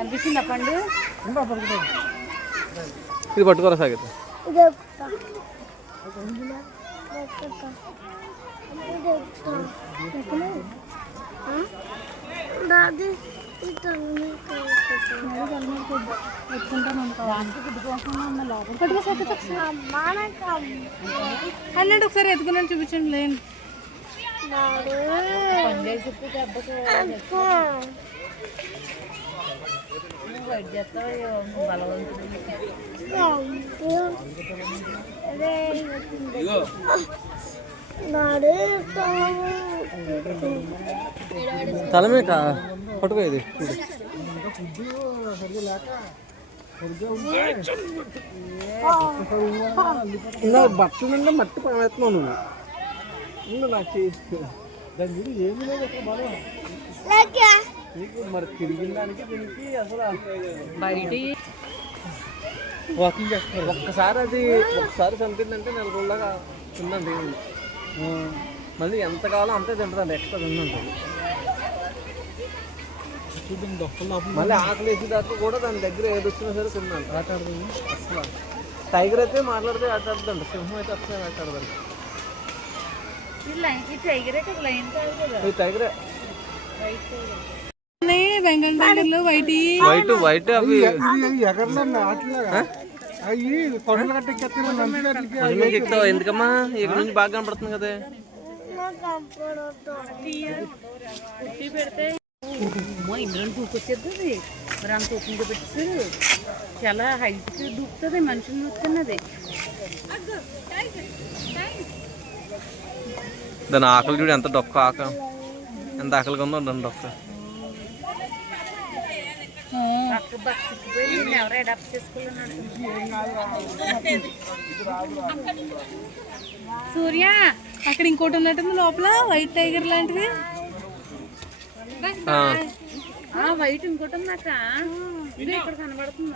కనిపిస్తుందా పండు? ఇది పట్టుకోరా సాగితే అన్నాడు ఒకసారి ఎత్తుకున్నాను చూపించండి లేని తలమే పట్టుకో ఇది బట్టలు నిండా మట్టి పడేస్తున్నావు నువ్వు నాకు చేసి దాని గురి ఏమి లేదు నీకు మరి తిరిగిన దానికి దీనికి అసలు బయట వాకింగ్ చేస్తున్నారు ఒక్కసారి చంపిందంటే 4 రోజులాగా తిందండి మళ్ళీ ఎంతకాలం అంతే తింటుందండి ఎక్స్ట్రా తిందంటుంది మళ్ళీ ఆకలి వేసి దాకా కూడా దాని దగ్గర ఏది వచ్చినా సరే తిన్నాను ఆట ఆడుతుంది అసలు టైగర్ అయితే మాట్లాడితే ఆట ఆడుతుందండి సింహం అయితే అసలు ఆట ఆడదండి టైగరే బెంగాల్ టైగర్లు వైట్ వైట్ అవి ఎక్కుతావు ఎందుకమ్మా ఇక్కడ నుంచి బాగా కనపడుతుంది కదా ఇందులో దూకొచ్చేది మరి అంత ఓపెన్గా పెట్టేసారు చాలా హైట్ దూకుతుంది మనుషులు దూకుతున్నది దాని ఆకలి చూడు ఎంత డొక్క ఎంత ఆకలిగా ఉందో దాని డొక్క సూర్య అక్కడ ఇంకోటి ఉన్నట్టుంది లోపల వైట్ టైగర్ లాంటిది వైట్ ఇంకోటి ఉంది అక్క ఇది ఇక్కడ కనబడుతుంది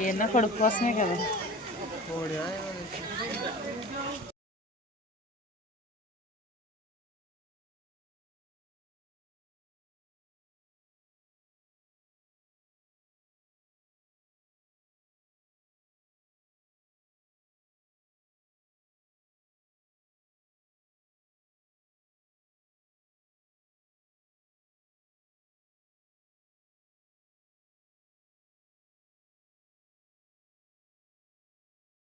ఏమన్నా కొడుకు కోసమే కదా